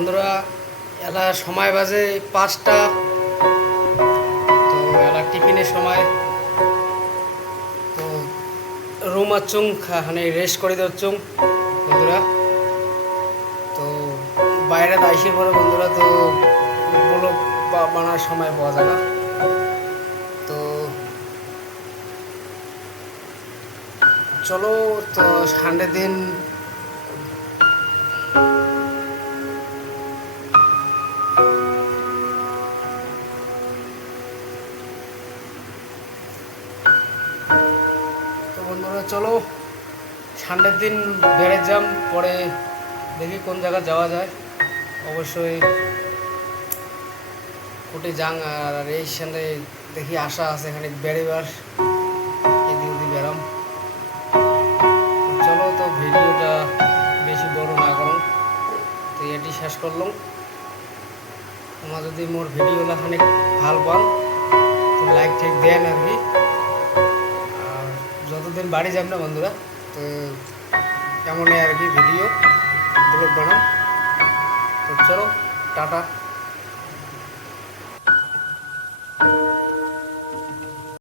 বন্ধুরা এলা সময় বাজে 5টা। তো এলা টিফিনের সময় তো রুম আচুং খানে রেস্ট করে দিচ্ছুং বন্ধুরা। তো বাইরে আইসির পরে বন্ধুরা তো ব্লগ বানার সময় পাওয়া যায় না। তো চলো তো সানডে দিন তো বন্ধুরা চলো সানডের দিন বেড়ে যাম, পরে দেখি কোন জায়গা যাওয়া যায়। অবশ্যই কোটি যাং আর এই সানডে দেখি আশা আছে এখানে বেড়েবার এদিক ওদিক বেড়াম। চলো তো ভিডিওটা বেশি বড় না করুন, তো এটি শেষ করলাম। তোমার যদি মোর ভিডিওটা খানিক ভাল পান তো লাইক ঠিক দেন আর কি। আর যতদিন বাড়ি যাব না বন্ধুরা তো এমনই আর কি ভিডিও ব্লগ বানাম। তো চলো টাটা।